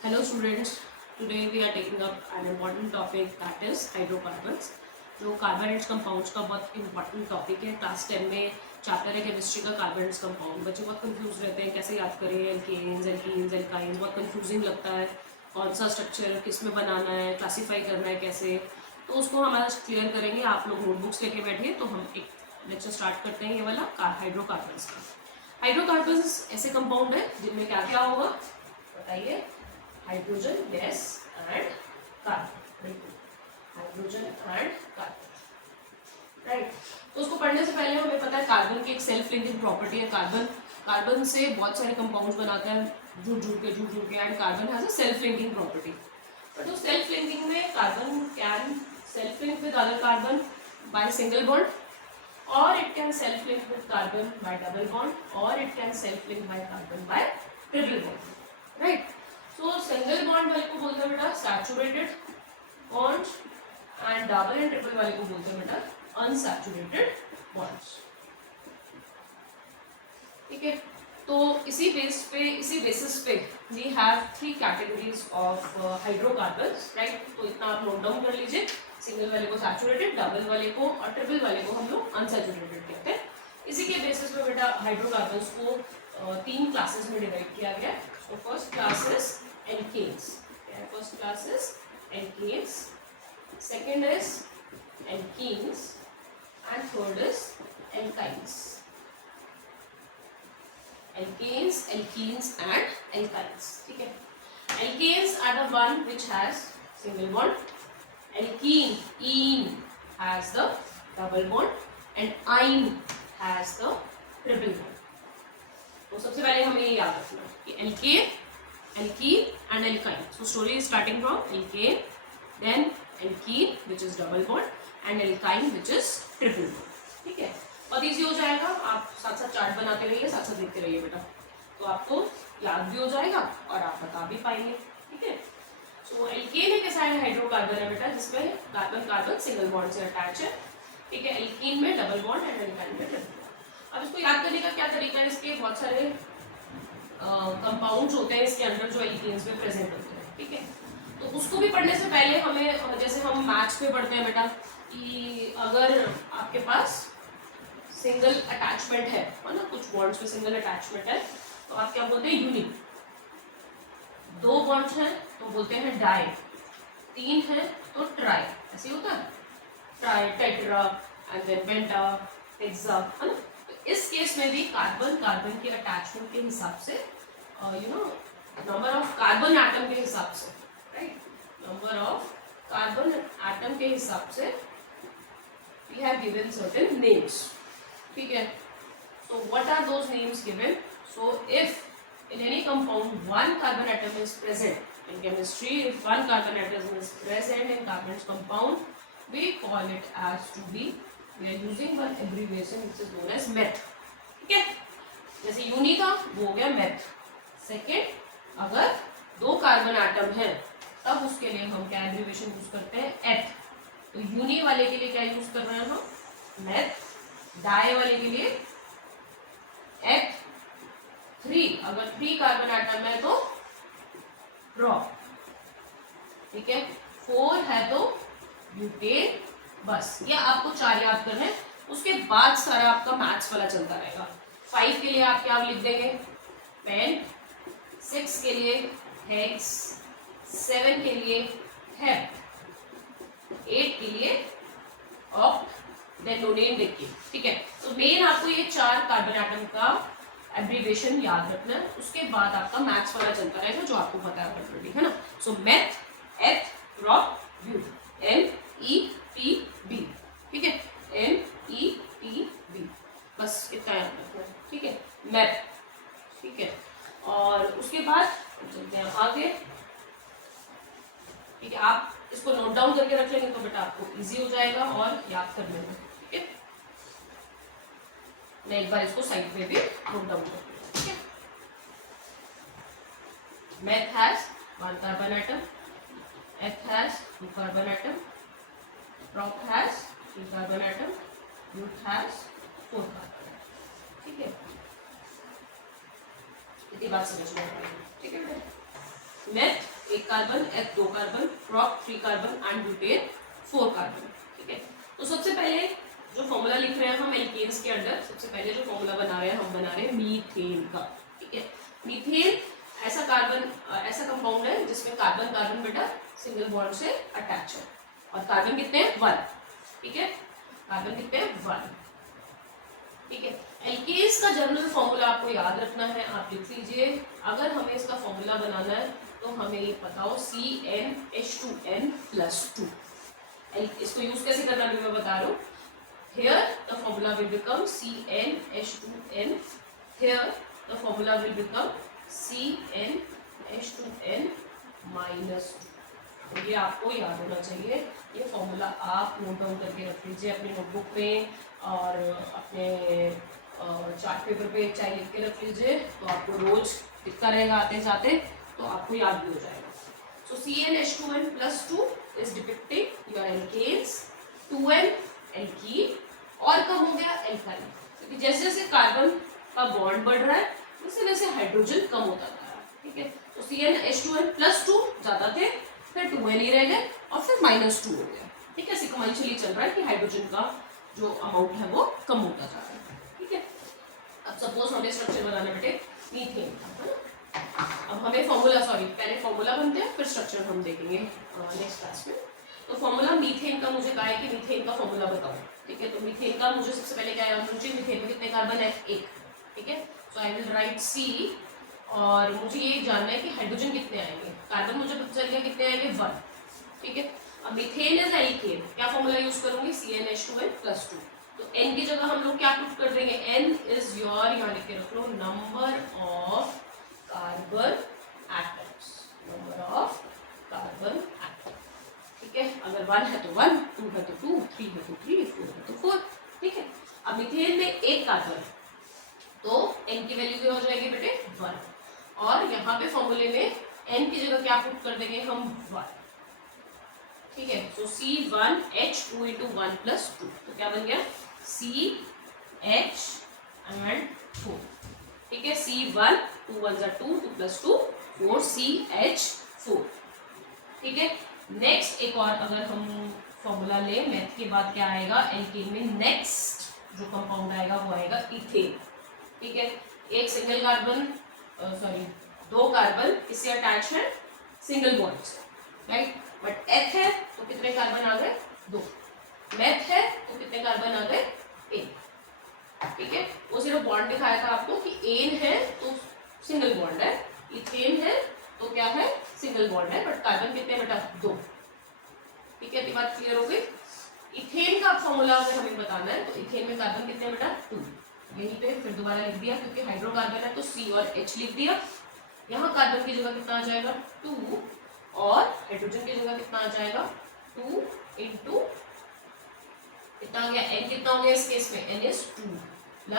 Hello students, today we are taking up an important topic that is hydrocarbons. जो carbonates compounds का बहुत important topic है। Class 10 में chapter है chemistry का कार्बोनेट्स कंपाउंड। बच्चे बहुत कंफ्यूज रहते हैं कैसे याद करें, एल्केन्स, एल्कीन्स, एल्काइंस, बहुत कंफ्यूजिंग लगता है कौन सा स्ट्रक्चर किस में बनाना है, क्लासीफाई करना है कैसे, तो उसको हम आज क्लियर करेंगे। आप लोग नोटबुक्स लेके बैठिए तो हम एक लेक्चर स्टार्ट करते हैं। ये वाला हाइड्रोकार्बन्स का। हाइड्रोकार्बन्स ऐसे कंपाउंड है जिनमें क्या क्या होगा बताइए। Hydrogen gas and carbon, hydrogen and carbon, right. तो उसको पढ़ने से पहले हमें पता है कार्बन की एक सेल्फ लिंकिंग प्रॉपर्टी है। कार्बन से बहुत सारे कंपाउंड्स बनाता है जुड़ जुड़ के and carbon has a self linking property. But उस सेल्फ लिंकिंग में carbon can self link with other carbon by single bond, or it can self link with carbon by double bond, or it can self link by carbon by triple bond, right? So single bond वाले को बोलते हैं बेटा saturated bonds and double and triple वाले को बोलते हैं बेटा unsaturated bonds। ठीक है, तो इसी बेसिस पे we have three categories of hydrocarbons, right? तो इतना आप नोट डाउन कर लीजिए। सिंगल वाले को सैचुरेटेड, डबल वाले को और ट्रिपल वाले को हम लोग अनसैचुरेटेड कहते हैं। इसी के बेसिस पे बेटा हाइड्रोकार्बन्स को तीन क्लासेस में डिवाइड किया गया है। तो first class is alkanes, first class is alkanes, second is alkenes and third is alkynes. Alkanes, alkenes and alkynes, ठीक है। Alkanes are the one which has single bond, alkene ene has the double bond and ine has the triple bond। तो सबसे पहले हमें ये याद रखना है कि alkane, alkene and alkyne। So story is starting from alkane, then alkene which is double bond and alkyne which is triple bond। ठीक है, बहुत इजी हो जाएगा। आप साथ साथ चार्ट बनाते रहिए, साथ साथ देखते रहिए बेटा, तो आपको याद भी हो जाएगा और आप बता भी पाएंगे। ठीक है, तो एल्केन एक ऐसा हाइड्रोकार्बन है बेटा जिसमें कार्बन कार्बन सिंगल बॉन्ड से अटैच है। ठीक है, एल्कीन में डबल बॉन्ड एंड एल्काइन में ट्रिपल बॉन्ड। अब इसको याद करने का क्या तरीका है, इसके बहुत सारे कंपाउंड्स होते हैं इसके अंदर जो एल्केन्स में प्रेजेंट होते हैं। ठीक है, तो उसको भी पढ़ने से पहले हमें, जैसे हम मैथ्स में पढ़ते हैं बेटा कि अगर आपके पास सिंगल अटैचमेंट है ना, कुछ बॉन्ड्स में सिंगल अटैचमेंट है तो आप क्या बोलते हैं, यूनिट। दो बॉन्ड्स हैं तो बोलते हैं डाई, तीन है तो ट्राई, ऐसे होता है tri, tetra and then penta, hexa, है ना। तो इस केस में भी कार्बन कार्बन के अटैचमेंट के हिसाब से, नंबर ऑफ कार्बन एटम के हिसाब से, right, number of carbon atom के हिसाब से we have given certain names. ठीक है, so what are those names given? So if in any compound one carbon atom is present in chemistry, if one carbon atom is present in carbon's compound, we call it as to be, we are using one abbreviation which is known as meth। ठीक है, जैसे uni था वो हो गया meth। Second, अगर दो carbon atom है तब उसके लिए हम क्या एब्रीविएशन यूज करते हैं, एथ। तो यूनी वाले के लिए क्या यूज कर रहे हैं हम, मेथ। डाई वाले के लिए एथ। थ्री, अगर थ्री कार्बन एटम है तो प्रोप। ठीक है, फोर है तो ब्यूटेन। बस ये आपको चार याद करने हैं, उसके बाद सारा आपका मैथ्स वाला चलता रहेगा। 5 के लिए आप क्या लिख देंगे, पेन। 6 के लिए हेक्स, 7 के लिए हेप, 8 के लिए ऑक्ट, देन नोनेन देखिए। ठीक है, तो मेन आपको ये चार कार्बन एटम का एब्रीविएशन याद रखना है, उसके बाद आपका मैथ्स वाला चलता रहेगा जो आपको पता है ऑलरेडी, है ना। सो मेथ, एथ, प्रोप, ब्यूट, MEPB। ठीक है, MEPB, बस इतना याद रखना है। ठीक है, मैथ। ठीक है, और उसके बाद चलते हैं आगे। ठीक है, आप इसको नोट डाउन करके रख लेंगे तो बेटा आपको इजी हो जाएगा और याद करने में। ठीक है, मैं एक बार इसको साइड पे भी नोट डाउन कर लूँ। ठीक है, meth has one carbon atom, eth has two carbon atom, prop has three carbon atom, but has 4 carbon atom. ठीक है, इतनी बात समझ में आ रही है। ठीक है, मेथ कार्बन, एथ 2 carbon, prop 3 carbon and butane 4 carbon. ठीक है, तो सबसे पहले जो फॉर्मूला लिख रहे हैं हम एल्केन्स के अंदर, सबसे पहले जो फॉर्मूला बना रहे हैं हम बना रहे हैं मीथेन का। ठीक है, मीथेन ऐसा कार्बन, ऐसा कंपाउंड है जिसमें कार्बन कार्बन बेटा सिंगल बॉन्ड से अटैच है, और कार्बन कितने हैं 1। ठीक है, कार्बन कितने हैं 1। ठीक है, एल्केन्स का जनरल फॉर्मूला आपको याद रखना है, आप लिख लीजिए। अगर हमें इसका फॉर्मूला बनाना है तो हमें ये पता हो CnH2n+2। इसको यूज कैसे करना भी मैं बता रहा हूँ। Here the formula will become CnH2n. Here the formula will become CnH2n-2। ये आपको याद होना चाहिए। ये फॉर्मूला आप नोट डाउन करके रख लीजिए अपनी नोटबुक में, और अपने चार्ट पेपर पे चाहे लिख के रख लीजिए, तो आपको रोज दिखता रहेगा आते जाते, तो आपको याद भी हो जाएगा। So CnH2n+2 is depicting your alkanes, 2n alkene, और कम हो गया एल्काइन, क्योंकि जैसे जैसे कार्बन का बॉन्ड बढ़ रहा है वैसे वैसे हाइड्रोजन कम होता जा रहा है। ठीक है, तो CnH2n+2 ज्यादा थे, फिर 2n ही रह गए, और फिर -2 हो गया। ठीक है, सिक्वेंशियली चल रहा है कि हाइड्रोजन का जो अमाउंट है वो कम होता जा रहा है। ठीक है, अब सपोज हमें स्ट्रक्चर बनाना बेटे मीथेन का, है ना। अब हमें फॉर्मूला, सॉरी पहले फॉर्मूला बनते हैं फिर स्ट्रक्चर हम देखेंगे नेक्स्ट क्लास में। तो फॉर्मूला मीथेन का मुझे कहा है कि मीथेन का फॉर्मूला बताओ। ठीक है, तो मीथेन का मुझे सबसे पहले क्या याद मुझे, मीथेन में कितने कार्बन है 1। ठीक है, सो आई विल राइट C, और मुझे ये जानना है कि हाइड्रोजन कितने आएंगे। कार्बन मुझे पता चल गया कितने आएंगे 1। ठीक है, अब मीथेन इज एल्केन, क्या फॉर्मूला यूज करूंगी CnH2n+2। तो n की जगह हम लोग क्या पुट कर देंगे, n इज योर, यहाँ लिख के रख लो, number of carbon atoms, number of carbon atom. ठीक है, अगर 1 है तो 1, 2 है तो 2, 3 है तो 3, 4 है तो 4। ठीक है, अब मीथेन में 1 कार्बन, तो n की वैल्यू क्या हो जाएगी बेटे 1, और यहाँ पे फॉर्मूले में n की जगह क्या पुट कर देंगे हम 1। ठीक है, सो C1H2 × 1+2, तो क्या बन गया CH4। ठीक है, C1, 2 1 2, 2 + 2 4, CH4। ठीक है, नेक्स्ट एक और अगर हम फॉर्मूला ले, मैथ के बाद क्या आएगा एल्केन में, नेक्स्ट जो कंपाउंड आएगा वो आएगा इथेन। ठीक है, एक सिंगल कार्बन, सॉरी 2 कार्बन इससे अटैच है सिंगल बॉन्ड से, राइट। बट एथ है तो कितने कार्बन आ गए 2, मेथ है तो कितने कार्बन आ गए 1। ठीक है, वो सिर्फ बॉन्ड दिखाया था आपको कि एन है तो सिंगल बॉन्ड है, इथेन है तो क्या है सिंगल बॉन्ड है, बट कार्बन कितने बेटा 2। ठीक है, बात क्लियर हो गई। इथेन का फॉर्मूला अगर हमें बताना है तो इथेन में कार्बन कितने बेटा 2, यहीं पे फिर दोबारा लिख दिया, क्योंकि हाइड्रोकार्बन है तो C और H लिख दिया। यहाँ कार्बन की जगह कितना आ जाएगा 2, और हाइड्रोजन की जगह कितना आ जाएगा 2 × कितना हो गया, n कितना हो गया इस केस में, n is 2 +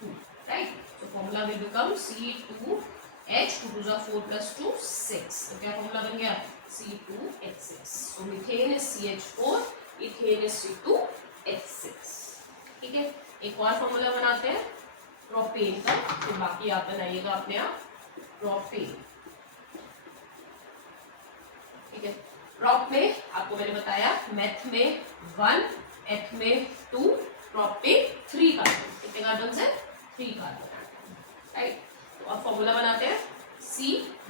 2, right. So formula will become C2H, 2 2 4 + 2 6। तो क्या फॉर्मूला बन गया C2H6। So methane is CH4, ethane is C2H6। ठीक है, एक और फॉर्मूला बनाते हैं प्रोपेन का, तो बाकी आप बनाइएगा अपने आप प्रोपेन। ठीक है, प्रोप में आपको मैंने बताया मैथ में 1, एथ में 2, प्रोप पे 3 कार्बन, कितने कार्बन है 3 कार्बन, राइट। तो अब फॉर्मूला बनाते हैं, C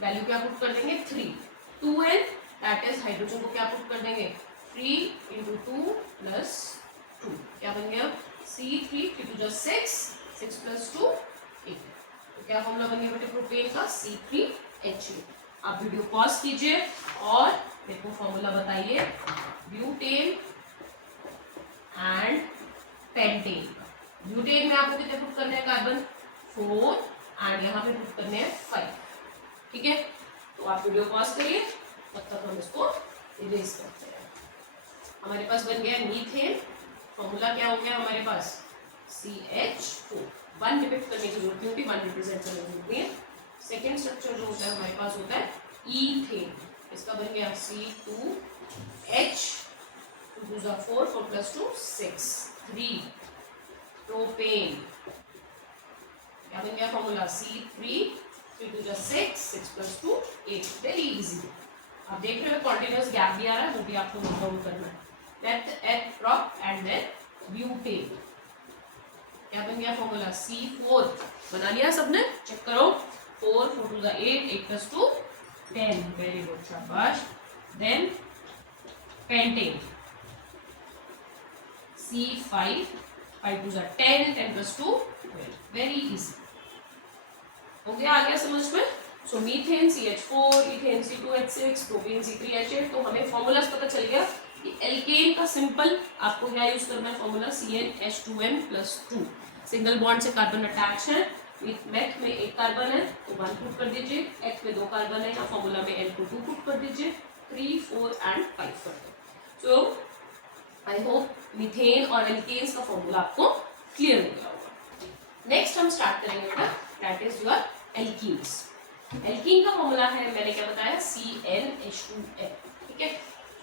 वैल्यू क्या पुट कर देंगे 3, 2n दैट इज हाइड्रोजन को क्या पुट कर देंगे 3 × 2 + 2, क्या बन गया C3, 3 2 6, 6 + 2 8। तो क्या फॉर्मूला बन गया बेटे प्रोपेन का C3H8। आप वीडियो पॉज कीजिए और मेरे को फॉर्मूला बताइए ब्यूटेन एंड पेंटेन का। ब्यूटेन में आपको कितने पुट करने हैं कार्बन 4, एंड यहाँ पे पुट करने हैं 5। ठीक है, तो आप वीडियो पॉज करिए, तब तक हम इसको इरेज करते हैं। हमारे पास बन गया मीथेन, फॉर्मूला क्या हो गया हमारे पास CH4, 1 डिपिक्ट करने की जरूरत नहीं होती, 1 रिप्रेजेंट करने की जरूरत नहीं है। सेकेंड स्ट्रक्चर जो होता है हमारे पास होता है ईथेन, इसका बन गया C2H, 2 2 4, 4 + 2 6, 3 प्रोपेन, क्या बन गया फॉर्मूला C3, 3 2 6, 6 + 2 8। Very easy. आप देख रहे हो कॉन्टिन्यूस गैप भी आ रहा है, वो भी आपको नोट डाउन करना है। मेथ एथ प्रॉप एंड देन ब्यूटेन। क्या बन गया फॉर्मूला? C4 बना लिया सबने? चेक करो। 4 4 to the 8 8 plus 2 10। Very good, शाबाश। Then pentane C5 5 to the 10 10 plus 2 12। Very easy हो गया, आ गया समझ में? So methane CH4, ethane C2H6, propane C3H8। तो हमें फॉर्मूलाज पता चल गया कि एल्केन का सिंपल आपको क्या यूज करना है फॉर्मूला? CnH2n+2। सिंगल बॉन्ड से कार्बन अटैच है। मेथ में एक कार्बन है तो 1 पुट कर दीजिए, एथ में 2 कार्बन है, या फॉर्मूला में N को 2 पुट कर दीजिए, 3 4 एंड 5 कर दो। सो आई होप मीथेन और एल्केन्स का फॉर्मूला आपको क्लियर हो गया होगा। नेक्स्ट हम स्टार्ट करेंगे बेटा, that is your alkenes. Alkene का फॉर्मूला है, मैंने क्या बताया? CnH2n। ठीक है,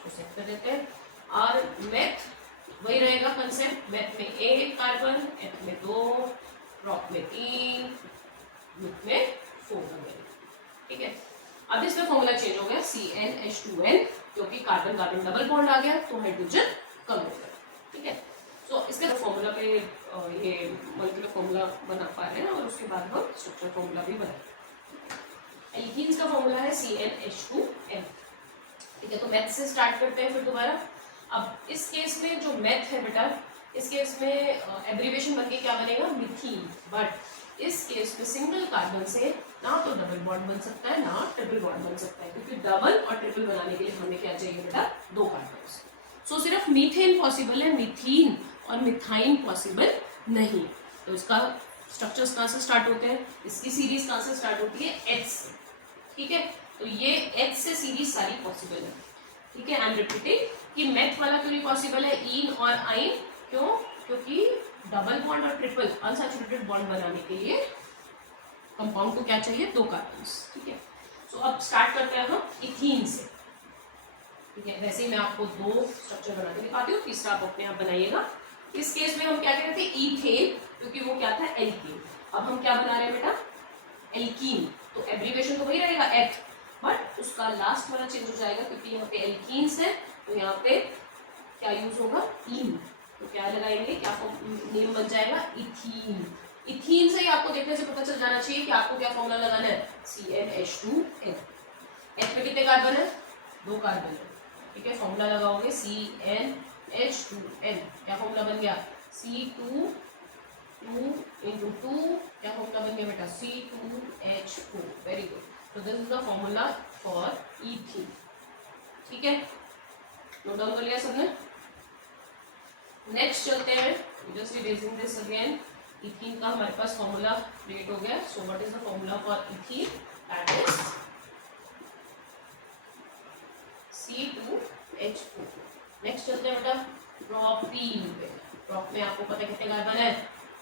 तो सेट कर देते हैं। और मेथ वही रहेगा कंसेप्ट, मेथ में एक कार्बन, एथ में 2, प्रॉप में 3, ग्रुप में 4 वगैरह। ठीक है, अब इसमें फॉर्मूला चेंज हो गया CnH2n, क्योंकि कार्बन कार्बन डबल बॉन्ड आ गया तो हाइड्रोजन कम हो गया। ठीक है, तो इसके फॉर्मूला पे ये मॉलिक्यूलर फॉर्मूला बना पा रहे हैं और उसके बाद हम स्ट्रक्चर फॉर्मूला भी बनाएंगे। एल्कीन्स का फॉर्मूला है CnH2n। ठीक है, तो मैथ से स्टार्ट करते हैं फिर दोबारा। अब इस केस में जो मैथ है बेटा, इस केस में एब्रीविएशन बनके क्या बनेगा? मिथीन। बट इस केस में सिंगल कार्बन से ना तो डबल बॉन्ड बन सकता है ना ट्रिपल बॉन्ड बन सकता है, क्योंकि डबल और ट्रिपल बनाने के लिए हमें क्या चाहिए बेटा? 2 कार्बन। सो सिर्फ मीथेन पॉसिबल है, मिथीन और मिथाइन पॉसिबल नहीं। तो इसका स्ट्रक्चर्स कहाँ से स्टार्ट होते हैं? इसकी सीरीज कहाँ से स्टार्ट होती है? H से। ठीक है, तो ये H से सीरीज सारी पॉसिबल है। ठीक है, आई एम रिपीटिंग कि मैथ वाला क्यों नहीं पॉसिबल है? इन और आइन क्यों? क्योंकि डबल बॉन्ड और ट्रिपल अनसैचुरेटेड बॉन्ड बनाने के लिए कंपाउंड को क्या चाहिए? 2 कार्बन्स। ठीक है, सो अब स्टार्ट करते हैं हम इथीन से। ठीक है, वैसे ही मैं आपको 2 स्ट्रक्चर बना के दिखाती हूँ, तीसरा आप अपने आप बनाइएगा। इस केस में हम क्या कह रहे थे? इथेन, क्योंकि वो क्या था? एल्कीन। अब हम क्या बना रहे हैं बेटा? एल्कीन। तो एब्रीविएशन तो वही रहेगा एथ, बट उसका लास्ट वाला चेंज हो जाएगा, क्योंकि यहाँ पे एल्कीन्स है तो यहाँ पे क्या यूज होगा? इन। तो क्या लगाएंगे? क्या नेम बन जाएगा? इथीन। इथीन से ही आपको देखने से पता चल जाना चाहिए कि आपको क्या फॉर्मूला लगाना है? CnH2n। एथ में कितने कार्बन है? 2 कार्बन है। ठीक है, फॉर्मूला लगाओगे CnH2n। क्या फॉर्मूला बन गया? C2 2 into 2, क्या फॉर्मूला बन गया बेटा? C2H4। Very good. तो this is the formula for ethene. ठीक है, नोट डाउन कर लिया सबने? नेक्स्ट चलते हैं, just revising this again. Ethene का हमारे पास फॉर्मूला क्रिएट हो गया। So what is the formula for ethene? That is C2H4। Next चलते हैं बेटा प्रोपीन पे। प्रोप में आपको पता है कितने कार्बन है?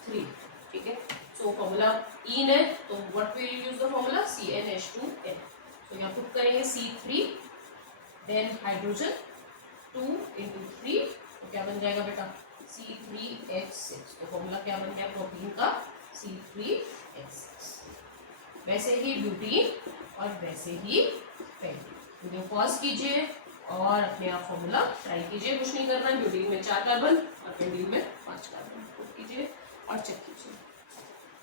3। ठीक है, सो फॉर्मूला इन है तो what will use the formula? CnH2n। तो यहाँ पुट करेंगे C3, देन हाइड्रोजन 2 into 3, तो क्या बन जाएगा बेटा? C3H6। तो फॉर्मूला क्या बन गया प्रोपीन का? C3H6। वैसे ही ब्यूटीन और वैसे ही पेंटीन। वीडियो पॉज कीजिए और अपने आप फॉर्मूला ट्राई कीजिए, कुछ नहीं करना है। ब्यूटीन में 4 कार्बन और पेंटीन में 5 कार्बन। पुट कीजिए और चेक कीजिए।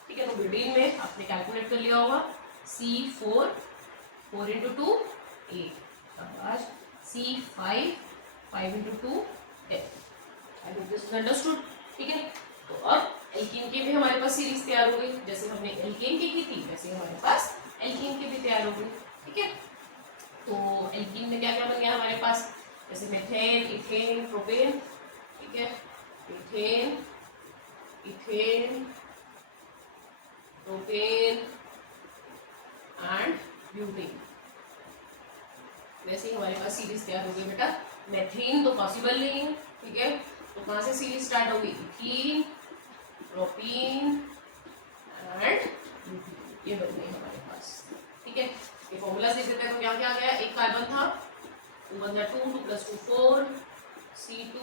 ठीक है, तो ब्यूटीन में आपने कैलकुलेट कर लिया होगा C4 4 into 2 8, शाबाश। C5 5 into 2 10। I hope this is understood. ठीक है, तो अब एल्कीन की भी हमारे पास सीरीज तैयार हो गई। जैसे हमने एल्केन की थी वैसे हमारे पास एल्कीन की भी तैयार हो गई। ठीक है, तो एल्कीन में क्या क्या बन गया हमारे पास? जैसे मेथेन, इथेन, प्रोपेन। ठीक है, ethane, ethane, propane and butane. वैसे ही हमारे पास सीरीज तैयार हो गई बेटा। मेथेन तो पॉसिबल नहीं है। ठीक है, तो कहाँ से सीरीज स्टार्ट होगी? इथीन, प्रोपीन एंड ब्यूटेन, ये बन गई हमारे पास। ठीक है, ये फॉर्मूला देख देते हैं तो क्या क्या आ गया? एक कार्बन था, 2 बन गया 2 2 + 2 4, C2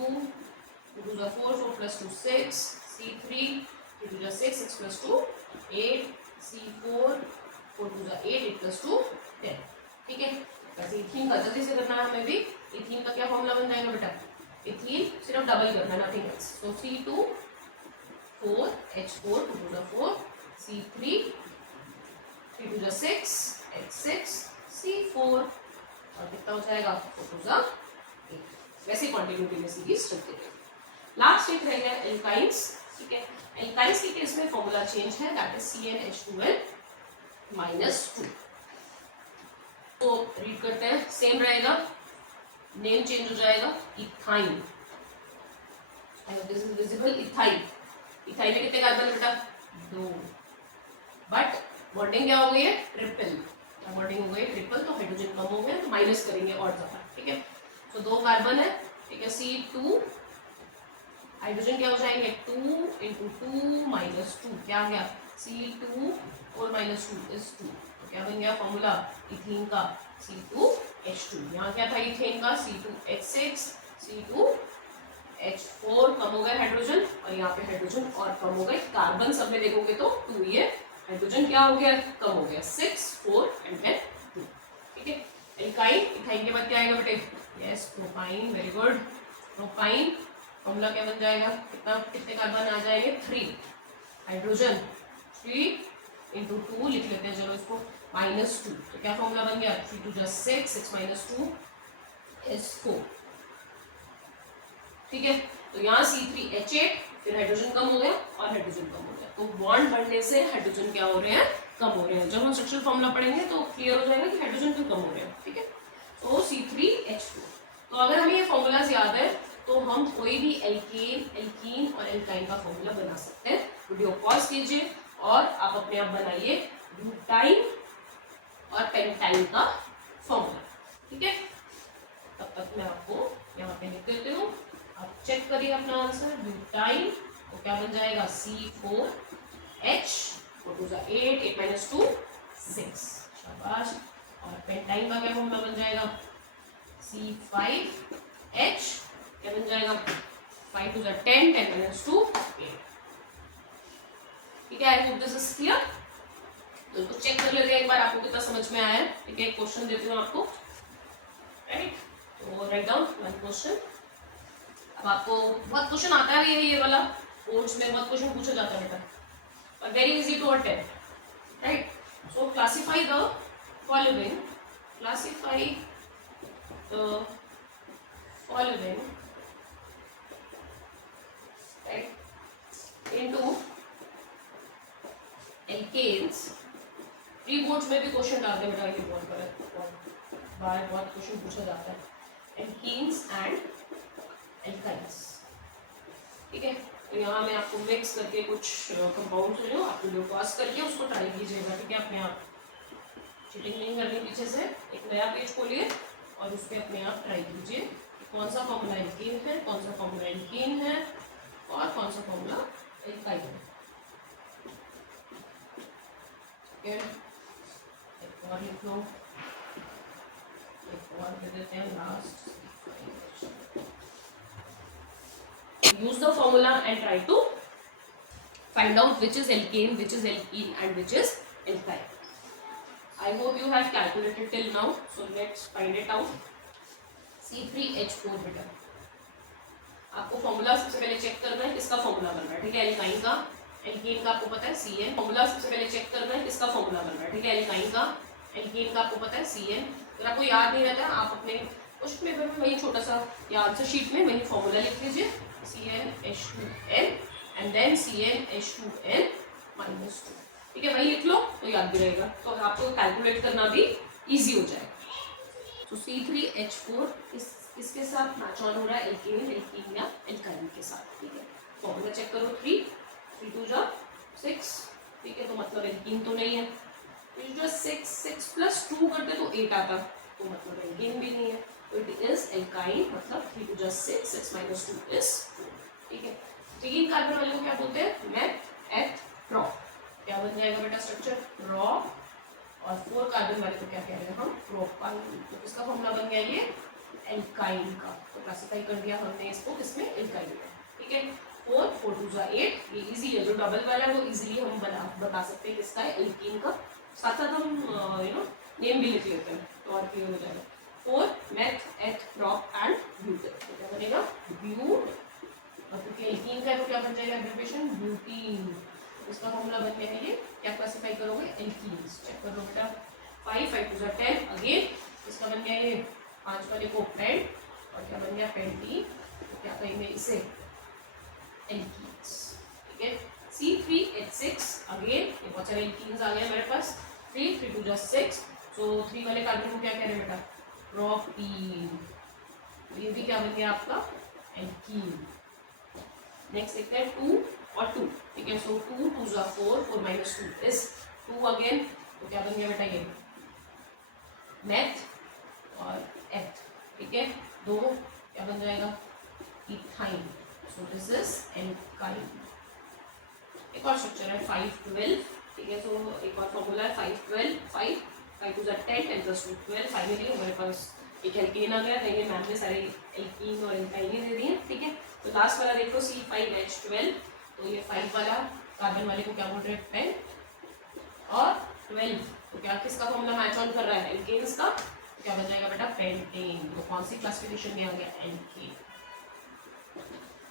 2 2 4 4 + 2 6, C3 3 2 6 6 + 2 8, C4 4 2 8 8 + 2 10। ठीक है, ऐसे इथीन का जल्दी से करना है हमें भी। इथीन का क्या फॉर्मूला बन जाएगा बेटा, इथीन सिर्फ डबल करना है, नथिंग एल्स। तो C2H4 2 to the 4 C3 3 to the 6 H6 C4 और कितना हो जाएगा 4 to the 8। वैसे कंटिन्यूटी में सीरीज चलती रहेगी। लास्ट एक रह गया एल्काइंस, ठीक है। एल्काइंस के केस में फॉर्मूला चेंज है, दैट इज CnH2n -2। तो रीड करते हैं, सेम रहेगा, नेम चेंज हो जाएगा, ethyne. This is visible, ethyne. Ethyne में कितने कार्बन बेटा 2, बट बॉन्डिंग क्या हो गई है ट्रिपल, बॉन्डिंग हो गई ट्रिपल, तो हाइड्रोजन कम हो गया, तो माइनस करेंगे और ज्यादा, ठीक है। तो 2 कार्बन है, ठीक है। C2 हाइड्रोजन क्या हो जाएंगे 2 × 2 -2, क्या गया C2 और -2 is 2। तो क्या बन गया फॉर्मूला इथीन का C2H2। यहाँ क्या था इथेन का C2H6 C2H4 कम हो गए हाइड्रोजन, और यहाँ पे हाइड्रोजन और कम हो गए। कार्बन सब में देखोगे तो 2 ही है, हाइड्रोजन क्या हो गया कम हो गया 6 4 एंड देन 2, ठीक है। एल्काइन, इथाइन के बाद क्या आएगा बेटे, yes propyne, very good. Propyne formula क्या बन जाएगा, कितने कार्बन आ जाएंगे 3, हाइड्रोजन 3 × 2 लिख लेते हैं, चलो इसको -2। तो क्या फॉर्मूला बन गया 3 to the 6 6 - 2 is 4, ठीक है। तो यहाँ C3H8, फिर हाइड्रोजन कम हो गया और हाइड्रोजन कम हो गया, तो बॉन्ड बढ़ने से हाइड्रोजन क्या हो रहे हैं कम हो रहे हैं। जब हम स्ट्रक्चरल फॉर्मूला पढ़ेंगे तो क्लियर हो जाएगा कि हाइड्रोजन क्यों कम हो रहे हैं, ठीक है। तो C3H2। तो अगर हमें ये फॉर्मूलाज याद है तो हम कोई भी एल्केन, एल्कीन और एल्काइन का फॉर्मूला बना सकते हैं। वीडियो पॉज कीजिए और आप अपने आप बनाइए ब्यूटाइन और पेंटाइन का फॉर्मूला, ठीक है। तब तक मैं आपको यहाँ पे लिख देती हूँ, आप चेक करिए अपना आंसर। ब्यूटाइन तो क्या बन जाएगा C4H 4 to the 8 8 - 2 6, शाबाश। और पेंटाइन का क्या फॉर्मूला बन जाएगा C5H क्या बन जाएगा 5 to the 10 10 - 2 8, ठीक है। I hope this is clear. तो इसको चेक कर लेते हैं एक बार आपको कितना समझ में आया है, ठीक है। क्वेश्चन देती हूँ आपको, राइट। तो राइट डाउन वन क्वेश्चन। अब आपको बहुत क्वेश्चन आता है ये वाला, बोर्ड्स में बहुत क्वेश्चन पूछा जाता है बेटा, और very easy to attempt, right. So classify the following, classify the following, right, into alkanes. Pre boards में भी क्वेश्चन डालते हैं बेटा, ये बहुत क्वेश्चन पूछा जाता है, एल्कीन्स एंड एल्काइन्स, ठीक है। तो यहाँ मैं आपको मिक्स करके कुछ कंपाउंड ले लो, आप वीडियो पॉज करके उसको ट्राई कीजिएगा, ठीक है। अपने आप चीटिंग नहीं करनी, पीछे से एक नया पेज खोलिए और उस पर अपने आप ट्राई कीजिए कौन सा फॉर्मूला एल्कीन है, कौन सा फॉर्मूला एल्कीन है और कौन सा फॉर्मूला एल्काइन है, ठीक है। एक और लिख लो, एक और दे देते हैं last. Use the formula and try to find out which is alkane, which is alkene and which is alkyne. I hope you have calculated till now, so let's find it out. C3H4 बेटा, आपको formula सबसे पहले check करना है किसका formula बन रहा है, ठीक है। एल्काइन का, एल्केन का आपको पता है Cn। फॉर्मूला सबसे पहले चेक करना है किसका फॉर्मूला बन रहा है, ठीक है। एल्काइन का, एल्केन का आपको पता है Cn। अगर आपको याद नहीं रहता है आप अपने क्वेश्चन पेपर में वही छोटा सा या आंसर शीट में वही फॉर्मूला लिख लीजिए, CnH2n एंड देन CnH2n -2, ठीक है। वही लिख लो तो याद भी रहेगा, तो आपको कैलकुलेट करना भी इजी हो जाएगा। तो C3H4 इसके साथ मैच ऑन हो रहा है, एल्केन, एल्कीन या एल्काइन के साथ, ठीक है। फॉर्मूला चेक करो, 3 3 2 जा 6, ठीक है। तो मतलब एल्कीन तो नहीं है, 6 + 2 करते तो 8 आता, तो मतलब एल्केन भी नहीं है, तो इट इज एल्काइन, मतलब 3 2 जा 6 6 - 2 is 4, ठीक है। 3 कार्बन वाले को क्या बोलते हैं मेथ एथ प्रो, क्या बन जाएगा बेटा स्ट्रक्चर प्रो, और 4 कार्बन वाले को क्या कह रहे हैं हम प्रोपाइन, तो इसका फॉर्मूला बन गया ये एल्काइन का। तो क्लासिफाई कर दिया हमने इसको किसमें एल्काइन में, ठीक है। 4 4 2 जा 8, ये इजी है, जो डबल वाला है वो इजीली हम बता सकते हैं किसका है एल्कीन का, साथ साथ हम नेम भी लिख लेते हैं तो और क्लियर हो जाएगा। 4 मेथ, एथ, प्रॉप एंड ब्यूटेन। तो क्या बनेगा ब्यूट, और क्योंकि एल्कीन का है तो क्या बन जाएगा एब्रिविएशन ब्यूटीन। इसका फॉर्मूला बन गया है ये। क्या क्लासिफाई करोगे एल्कीन्स, चेक कर लो बेटा। 5 5 2 10 अगेन इसका बन गया ये 5 वाले को पेंट, और क्या बन गया पेंटीन। तो क्या कहेंगे इसे एल्कीन्स, ठीक है। C3H6 अगेन ये बहुत सारे एल्कीन्स आ गए मेरे पास। 3 3 2 6, सो 3 वाले कार्बन को क्या कह रहे हैं बेटा प्रोपीन। ये भी क्या बन गया आपका एल्कीन। नेक्स्ट देखते हैं 2 और 2, ठीक है। सो 2 2 4 4 माइनस 2 इज 2 अगेन, तो क्या बन गया बेटा ये मेथ और एथ, ठीक है। दो क्या बन जाएगा ethyne, so this is alkyne. एक और स्ट्रक्चर है 5 12, ठीक है। सो एक और फॉर्मूला है 5 12 5 5 2 10 10 प्लस 2 12। फाइनली हमारे पास एक एल्केन आ गया। देखिए मैम ने सारे एल्कीन और एल्काइन दे दिए, ठीक है। तो लास्ट वाला देखो C5H12, तो ये 5 वाला कार्बन वाले को क्या बोल रहे हैं पेन, और 12 तो क्या किसका फॉर्मूला मैच ऑन कर रहा है एल्केन्स का, तो क्या बन जाएगा बेटा पेंटेन। तो कौन सी क्लासिफिकेशन में आ गया एल्केन।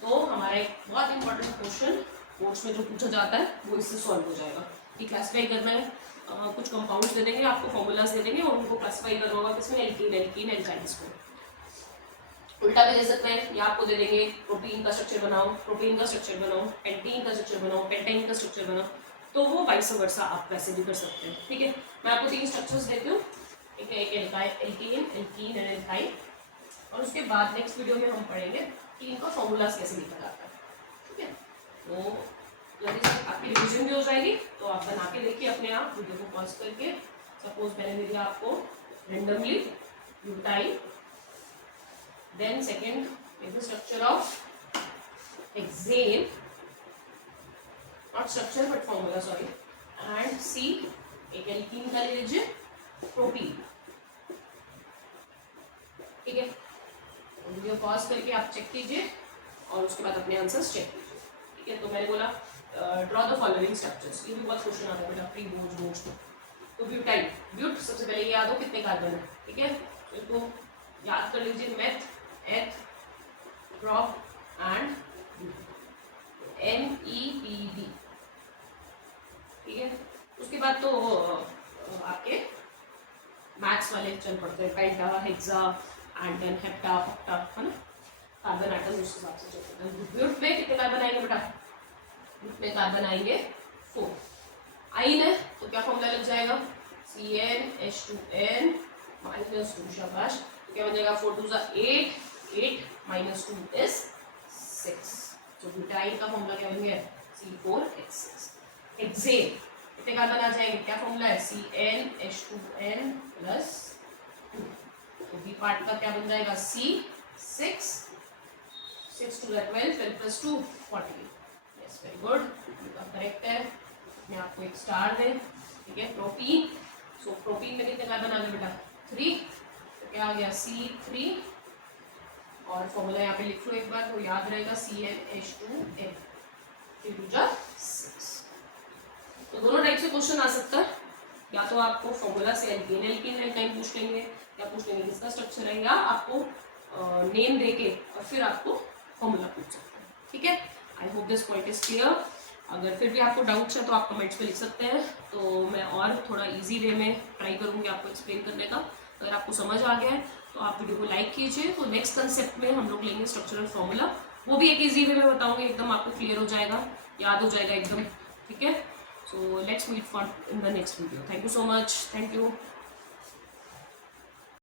तो हमारा एक बहुत इंपॉर्टेंट क्वेश्चन बोर्ड्स में जो पूछा जाता है वो इससे सॉल्व हो जाएगा कि क्लासिफाई करना है। कुछ कंपाउंड्स दे देंगे आपको, फॉर्मूलाज दे देंगे और उनको क्लासिफाई करना होगा किसमें एल्कीन एल्कीन एल्काइन्स को। उल्टा भी दे सकते हैं, या आपको दे देंगे प्रोटीन का स्ट्रक्चर बनाओ, प्रोटीन का स्ट्रक्चर बनाओ, पेंटीन का स्ट्रक्चर बनाओ, पेंटाइन का स्ट्रक्चर बनाओ, तो वो वाइस वर्सा आप वैसे भी कर सकते हैं, ठीक है। मैं आपको 3 स्ट्रक्चर्स देती हूँ, ठीक है। एक एल्कीन एल्कीन एंड एल्काइन, और उसके बाद नेक्स्ट वीडियो में हम पढ़ेंगे कि इनका फॉर्मूलाज कैसे लिखा जाता है, ठीक है। तो जल्दी से आपकी रिविजन भी हो जाएगी, तो आप बना के देखिए अपने आप वीडियो को पॉज करके। सपोज मैंने दे दिया आपको randomly butyl, then second is the structure of hexane, not structure but formula, sorry, and C एक एल्कीन का ले लीजिए प्रोटीन, ठीक है। वीडियो पॉज करके आप चेक कीजिए और उसके बाद अपने आंसर्स चेक कीजिए, ठीक है। तो मैंने बोला ड्रॉ द फॉलोइंग स्ट्रक्चर्स, ये भी बहुत क्वेश्चन आता है बेटा प्री बोर्ड्स में। तो ब्यूटाइल, ब्यूट सबसे पहले ये याद हो कितने कार्बन है, ठीक है। तो इसको याद कर लीजिए मेथ एथ प्रॉप एंड NEPD, ठीक है। उसके बाद तो आपके मैथ्स वाले चल पड़ते हैं, penta hexa and then hepta octa, है ना, कार्बन एटम उस हिसाब से चलते हैं। ब्यूट में कितने कार्बन आएंगे बेटा, ब्यूट में कार्बन आएंगे 4। आइन है तो क्या फॉर्मूला लग जाएगा CnH2n माइनस 2, शाबाश। तो क्या बन जाएगा 4 2 8 8 माइनस 2 is 6। तो ब्यूटाइन का फॉर्मूला क्या बन गया C4H6। हेक्सेन कितने कार्बन आ जाएंगे, क्या फॉर्मूला है CnH2n प्लस 2। तो बी पार्ट का क्या बन जाएगा C6 6 2 12 12 plus 2 14। Yes very good, correct है। मैं आपको एक स्टार दें, ठीक है। प्रोटीन, सो प्रोटीन में कितने कार्बन आ गए बेटा 3, तो क्या आ गया C3, और फॉर्मूला यहाँ पे लिख लो एक बार तो याद रहेगा CnH2n 3 2 6। तो दोनों टाइप से क्वेश्चन आ सकता है, या तो आपको फॉर्मूला से एल्केन एल्कीन एल्काइन पूछ लेंगे, या पूछ लेंगे किसका स्ट्रक्चर है, या आपको नेम देके और फिर आपको फॉर्मूला पूछ सकते हैं, ठीक है। I hope this point is clear. अगर फिर भी आपको डाउट्स है तो आप कमेंट्स पे लिख सकते हैं, तो मैं और थोड़ा इजी वे में ट्राई करूँगी आपको एक्सप्लेन करने का। अगर आपको समझ आ गया है तो आप वीडियो को लाइक कीजिए। तो नेक्स्ट कंसेप्ट में हम लोग लेंगे स्ट्रक्चरल फॉर्मूला, वो भी एक इजी वे में बताऊंगी, एकदम आपको क्लियर हो जाएगा, याद हो जाएगा एकदम, ठीक है। So let's meet for in the next video. Thank you so much, thank you.